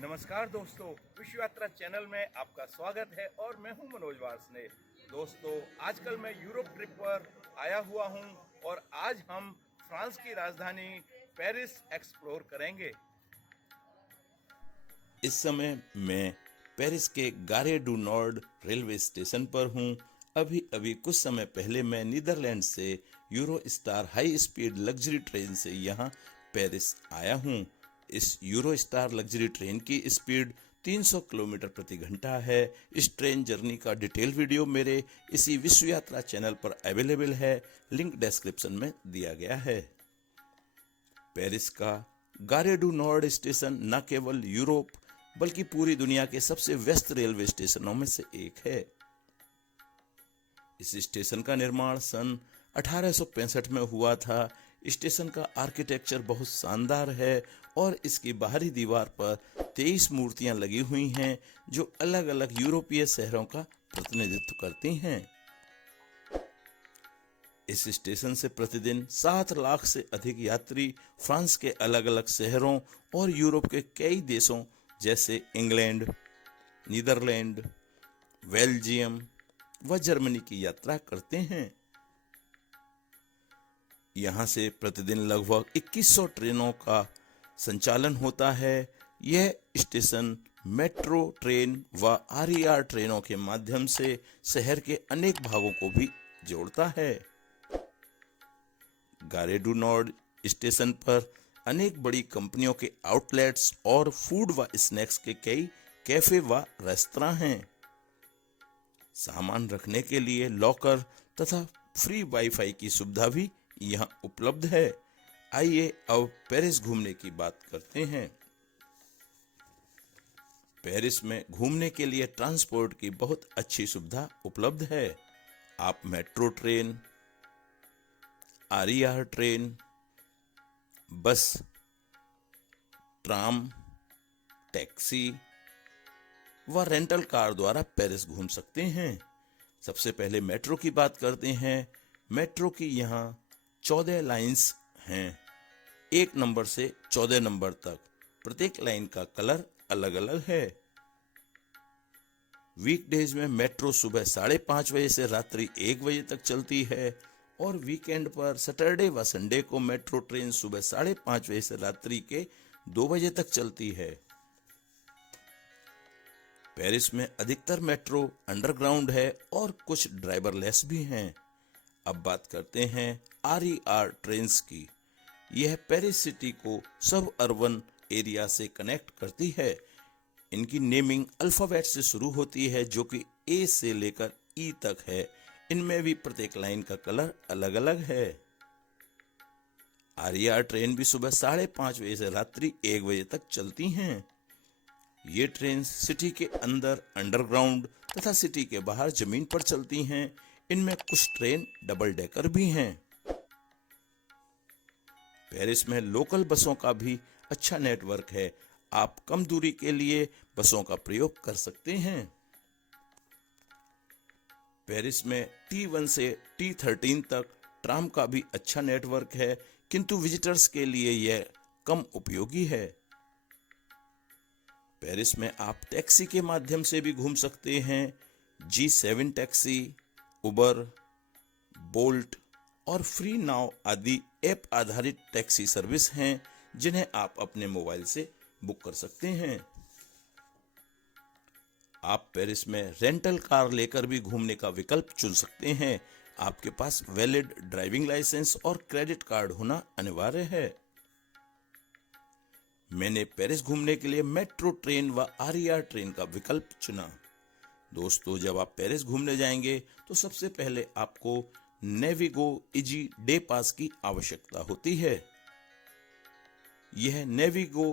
नमस्कार दोस्तों, विश्व यात्रा चैनल में आपका स्वागत है और मैं हूं मनोज वार्ष्णेय। दोस्तों, आजकल मैं यूरोप ट्रिप पर आया हुआ हूं और आज हम फ्रांस की राजधानी पेरिस एक्सप्लोर करेंगे। इस समय मैं पेरिस के गारे डू नॉर्ड रेलवे स्टेशन पर हूं। अभी कुछ समय पहले मैं नीदरलैंड से euro star high speed luxury train से यहां पेरिस आया हूं। इस यूरो स्टार लग्जरी ट्रेन की स्पीड 300 किलोमीटर प्रति घंटा है। इस ट्रेन जर्नी का डिटेल वीडियो मेरे इसी विश्व यात्रा चैनल पर अवेलेबल है। लिंक डिस्क्रिप्शन में दिया गया है। पेरिस का गारे डू नॉर्ड स्टेशन न केवल यूरोप बल्कि पूरी दुनिया के सबसे व्यस्त रेलवे स्टेशनों में से एक है। इस स्टेशन का निर्माण सन 1865 में हुआ था। स्टेशन का आर्किटेक्चर बहुत शानदार है और इसकी बाहरी दीवार पर 23 मूर्तियां लगी हुई हैं जो अलग अलग यूरोपीय शहरों का प्रतिनिधित्व करती हैं। इस स्टेशन से प्रतिदिन 7 लाख से अधिक यात्री फ्रांस के अलग अलग शहरों और यूरोप के कई देशों जैसे इंग्लैंड, नीदरलैंड, बेल्जियम व जर्मनी की यात्रा करते हैं। यहां से प्रतिदिन लगभग 2100 ट्रेनों का संचालन होता है। यह स्टेशन मेट्रो ट्रेन व आरईआर ट्रेनों के माध्यम से शहर के अनेक भागों को भी जोड़ता है। गारे डू नॉर्ड स्टेशन पर अनेक बड़ी कंपनियों के आउटलेट्स और फूड व स्नैक्स के कई कैफे व रेस्तरां हैं। सामान रखने के लिए लॉकर तथा फ्री वाईफाई की सुविधा भी यहां उपलब्ध है। आइए अब पेरिस घूमने की बात करते हैं। पेरिस में घूमने के लिए ट्रांसपोर्ट की बहुत अच्छी सुविधा उपलब्ध है। आप मेट्रो ट्रेन, आरईआर ट्रेन, बस, ट्राम, टैक्सी व रेंटल कार द्वारा पेरिस घूम सकते हैं। सबसे पहले मेट्रो की बात करते हैं। मेट्रो की यहाँ 14 लाइंस हैं, 1 नंबर से 14 नंबर तक। प्रत्येक लाइन का कलर अलग अलग है। वीकडेज में मेट्रो सुबह 5:30 बजे से रात्रि 1 बजे तक चलती है और वीकेंड पर सैटरडे व संडे को मेट्रो ट्रेन सुबह 5:30 बजे से रात्रि के 2 बजे तक चलती है। पेरिस में अधिकतर मेट्रो अंडरग्राउंड है और कुछ ड्राइवरलेस भी हैं। अब बात करते हैं आरईआर ट्रेन्स की। यह पेरिस सिटी को सब अर्बन एरिया से कनेक्ट करती है। इनकी नेमिंग अल्फाबेट से शुरू होती है जो कि ए से लेकर ई तक है। इनमें भी प्रत्येक लाइन का कलर अलग अलग है। आरईआर ट्रेन भी सुबह 5:30 बजे से रात्रि 1 बजे तक चलती हैं। ये ट्रेन सिटी के अंदर अंडरग्राउंड तथा सिटी के बाहर जमीन पर चलती हैं। इनमें कुछ ट्रेन डबल डेकर भी हैं। पेरिस में लोकल बसों का भी अच्छा नेटवर्क है। आप कम दूरी के लिए बसों का प्रयोग कर सकते हैं। पेरिस में T1 से T13 तक ट्राम का भी अच्छा नेटवर्क है, किंतु विजिटर्स के लिए यह कम उपयोगी है। पेरिस में आप टैक्सी के माध्यम से भी घूम सकते हैं। G7 टैक्सी, उबर, बोल्ट और फ्री नाउ आदि ऐप आधारित टैक्सी सर्विस हैं जिन्हें आप अपने मोबाइल से बुक कर सकते हैं। आप पेरिस में रेंटल कार लेकर भी घूमने का विकल्प चुन सकते हैं। आपके पास वैलिड ड्राइविंग लाइसेंस और क्रेडिट कार्ड होना अनिवार्य है। मैंने पेरिस घूमने के लिए मेट्रो ट्रेन व आरईआर ट्रेन का विकल्प चुना। दोस्तों, जब आप पेरिस घूमने जाएंगे तो सबसे पहले आपको नेविगो इजी डे पास की आवश्यकता होती है। यह नेविगो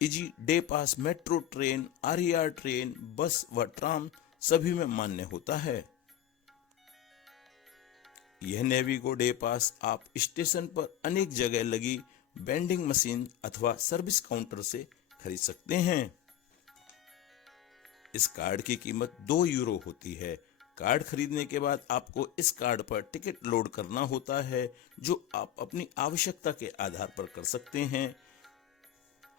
इजी डे पास मेट्रो ट्रेन, आरईआर ट्रेन, बस व ट्राम सभी में मान्य होता है। यह नेविगो डे पास आप स्टेशन पर अनेक जगह लगी वेंडिंग मशीन अथवा सर्विस काउंटर से खरीद सकते हैं। इस कार्ड की कीमत 2 यूरो होती है। कार्ड खरीदने के बाद आपको इस कार्ड पर टिकट लोड करना होता है जो आप अपनी आवश्यकता के आधार पर कर सकते हैं।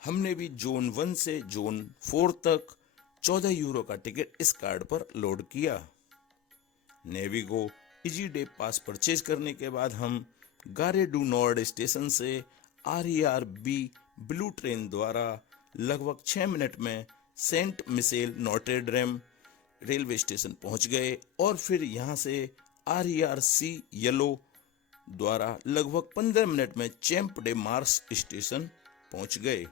हमने भी जोन 1 से जोन 4 तक 14 यूरो का टिकट इस कार्ड पर लोड किया। नेविगो इजी डे पास परचेज करने के बाद हम गारे डू नॉर्ड स्टेशन से RER-B ब्लू ट्रेन द्वारा लगभग 6 मिनट में Saint Michel Notre Dame railway station पहुंच गए और फिर यहां से RER-C येलो द्वारा लगभग 15 मिनट में चैंप डे मार्स स्टेशन पहुंच गए।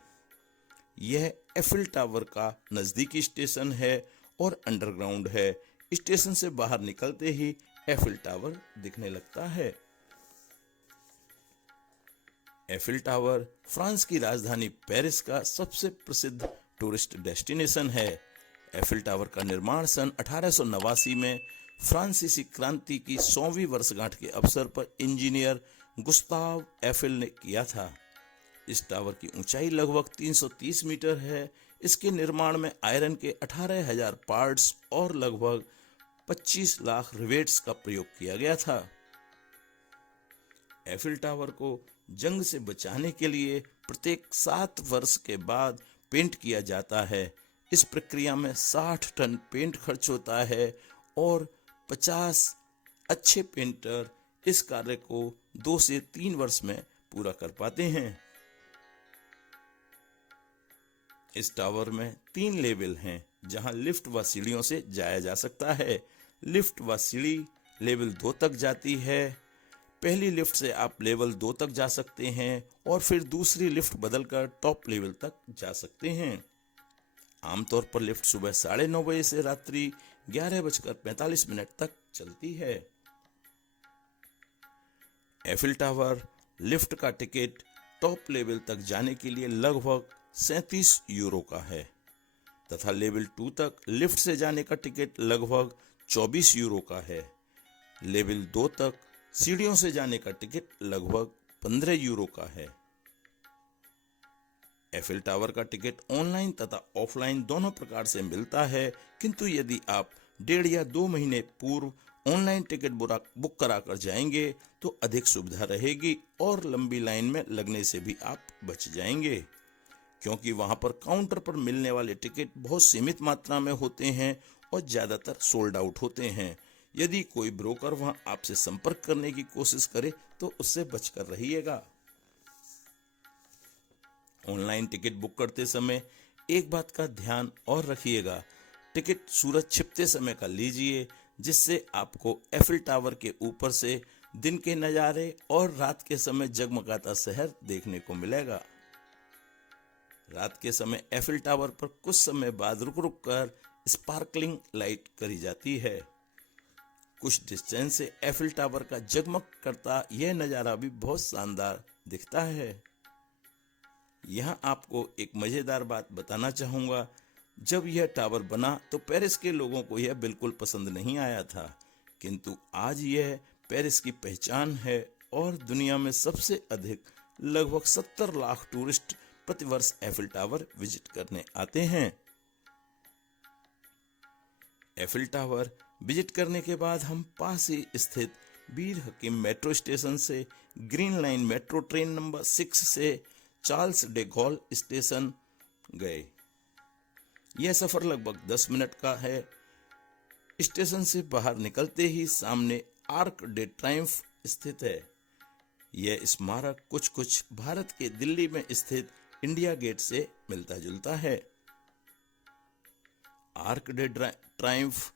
यह एफिल टावर का नजदीकी स्टेशन है और अंडरग्राउंड है। स्टेशन से बाहर निकलते ही एफिल टावर दिखने लगता है। एफिल टावर फ्रांस की राजधानी पेरिस का सबसे प्रसिद्ध टूरिस्ट डेस्टिनेशन है। एफिल टावर का निर्माण सन 1889 में फ्रांसीसी क्रांति की 100वीं वर्षगांठ के अवसर पर इंजीनियर गुस्ताव एफिल ने किया था। इस टावर की ऊंचाई लगभग 330 मीटर है। इसके निर्माण में आयरन के 18,000 पार्ट्स और लगभग 25 लाख रिवेट्स का प्रयोग किया गया था। एफिल टावर को जंग से बचाने के लिए प्रत्येक 7 वर्ष के बाद पेंट किया जाता है। इस प्रक्रिया में 60 टन पेंट खर्च होता है और 50 अच्छे पेंटर इस कार्य को 2 से 3 वर्ष में पूरा कर पाते हैं। इस टावर में 3 लेवल हैं, जहां लिफ्ट व सीढ़ियों से जाया जा सकता है। लिफ्ट व सीढ़ी लेवल 2 तक जाती है। पहली लिफ्ट से आप लेवल 2 तक जा सकते हैं और फिर दूसरी लिफ्ट बदलकर टॉप लेवल तक जा सकते हैं। आमतौर पर लिफ्ट सुबह 9:30 बजे से रात्रि 11:45 तक चलती है। एफिल टावर लिफ्ट का टिकट टॉप लेवल तक जाने के लिए लगभग 37 यूरो का है तथा लेवल 2 तक लिफ्ट से जाने का टिकट लगभग 24 यूरो का है। लेवल 2 तक सीढ़ियों से जाने का टिकट लगभग 15 यूरो का है। एफिल टावर का टिकट ऑनलाइन तथा ऑफलाइन दोनों प्रकार से मिलता है, किंतु यदि आप 1.5 या 2 महीने पूर्व ऑनलाइन टिकट बुक कराकर जाएंगे तो अधिक सुविधा रहेगी और लंबी लाइन में लगने से भी आप बच जाएंगे, क्योंकि वहां पर काउंटर पर मिलने वाले टिकट बहुत सीमित मात्रा में होते हैं और ज्यादातर सोल्ड आउट होते हैं। यदि कोई ब्रोकर वहां आपसे संपर्क करने की कोशिश करे तो उससे बचकर रहिएगा। ऑनलाइन टिकट बुक करते समय एक बात का ध्यान और रखिएगा, टिकट सूरज छिपते समय का लीजिए, जिससे आपको एफिल टावर के ऊपर से दिन के नज़ारे और रात के समय जगमगाता शहर देखने को मिलेगा। रात के समय एफिल टावर पर कुछ समय बाद रुक रुक कर स्पार्कलिंग लाइट करी जाती है। कुछ डिस्टेंस से एफिल टावर का जगमग करता यह नज़ारा भी बहुत शानदार दिखता है। यहाँ आपको एक मज़ेदार बात बताना चाहूँगा, जब यह टावर बना तो पेरिस के लोगों को यह बिल्कुल पसंद नहीं आया था, किंतु आज यह पेरिस की पहचान है और दुनिया में सबसे अधिक लगभग 70 लाख टूरिस्ट प्रतिवर्ष एफिल टावर विजिट करने आते हैं। एफिल टावर विजिट करने के बाद हम पास ही स्थित बीर हकीम मेट्रो स्टेशन से green line metro train number 6 से चार्ल्स डे गॉल स्टेशन गए। यह सफर लगभग 10 मिनट का है। स्टेशन से बाहर निकलते ही सामने आर्क डे ट्रायम्फ स्थित है। यह स्मारक कुछ भारत के दिल्ली में स्थित इंडिया गेट से मिलता जुलता है। आर्क डे ट्रायम्फ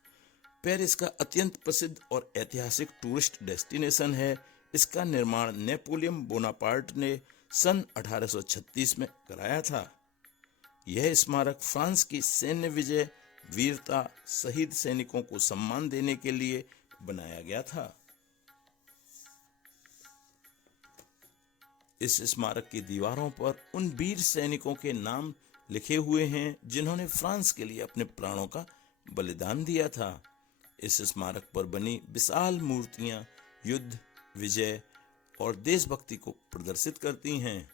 पेरिस का अत्यंत प्रसिद्ध और ऐतिहासिक टूरिस्ट डेस्टिनेशन है। इसका निर्माण नेपोलियन बोनापार्ट ने सन 1836 में कराया था। यह स्मारक फ्रांस की सैन्य विजय, वीरता, शहीद सैनिकों को सम्मान देने के लिए बनाया गया था। इस स्मारक की दीवारों पर उन वीर सैनिकों के नाम लिखे हुए हैं जिन्होंने फ्रांस के लिए अपने प्राणों का बलिदान दिया था। इस स्मारक पर बनी विशाल मूर्तियां युद्ध, विजय और देशभक्ति को प्रदर्शित करती हैं।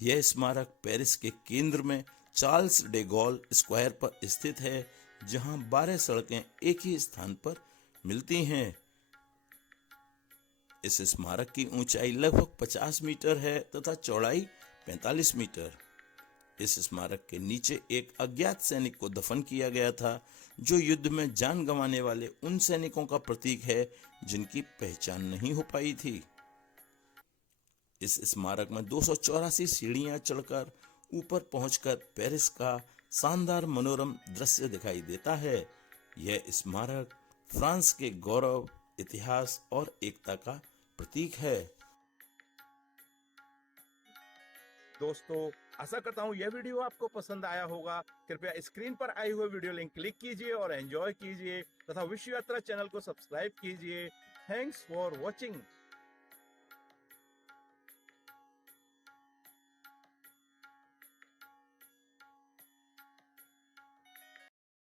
यह स्मारक पेरिस के केंद्र में चार्ल्स डे गॉल स्क्वायर पर स्थित है, जहां 12 सड़कें एक ही स्थान पर मिलती हैं। इस स्मारक की ऊंचाई लगभग 50 मीटर है तथा चौड़ाई 45 मीटर। इस स्मारक के नीचे एक अज्ञात सैनिक को दफन किया गया था, जो युद्ध में जान गंवाने वाले उन सैनिकों का प्रतीक है जिनकी पहचान नहीं हो पाई थी। इस स्मारक में 284 सीढ़ियां चढ़कर ऊपर पहुंचकर पेरिस का शानदार मनोरम दृश्य दिखाई देता है। यह स्मारक फ्रांस के गौरव, इतिहास और एकता का प्रतीक है। दोस्तों, आशा करता हूँ यह वीडियो आपको पसंद आया होगा। कृपया स्क्रीन पर आई हुए वीडियो लिंक क्लिक कीजिए और एंजॉय कीजिए तथा विश्व यात्रा चैनल को सब्सक्राइब कीजिए। Thanks for watching.